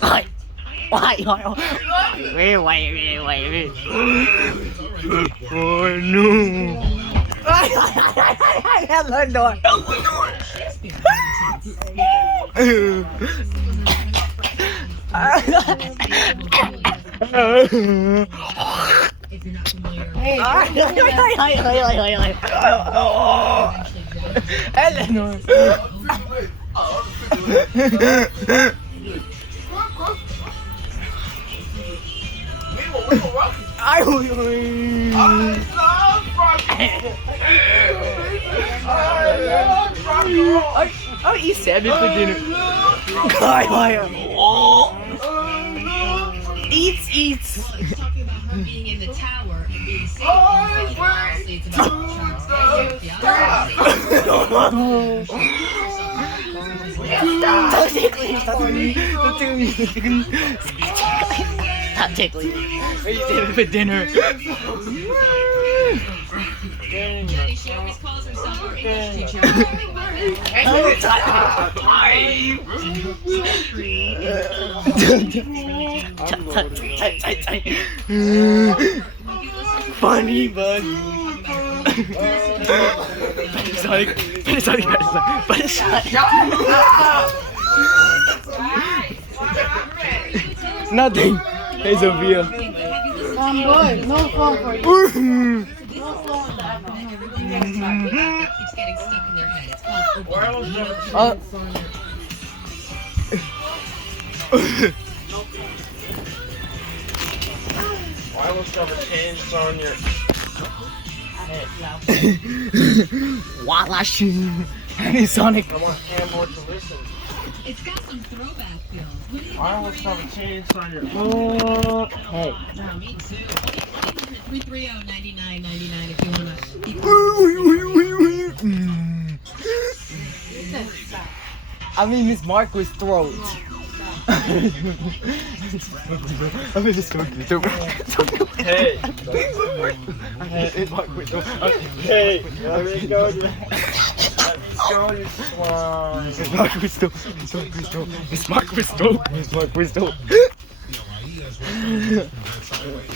Why? Why? Wait. Oh no. Hello, door. Hey, Eleanor. I'll eat salmon for dinner. Eats. Talking about her being in the tower and being safe. Obviously, it's about Stop tickling. I'll eat salmon for dinner. Jenny, she always calls herself our English teacher. Funny but Nothing. Hey Sophia. boy, no phone for you. Keeps getting stuck in their head. It's called Wireless cover changed on your Wallash. Hey Sonic. I want Pambour to listen. It's got some throwback feels. Wireless cover changed on your Hey. No, me too. 330-9999 if you wanna. I mean Miss Marquis' throat. I'm just talking to Hey. Hey, let me go. Let me go, you swine. Miss Marquis' throat.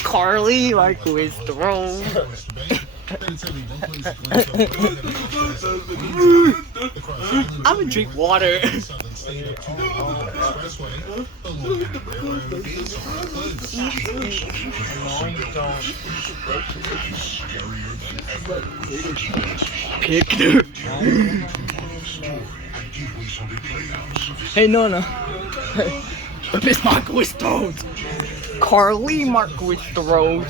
Carly Marquis' throat. I'm gonna drink water. Picture. Hey Nona. Miss Marquis' throat. Carly Marquis' throat.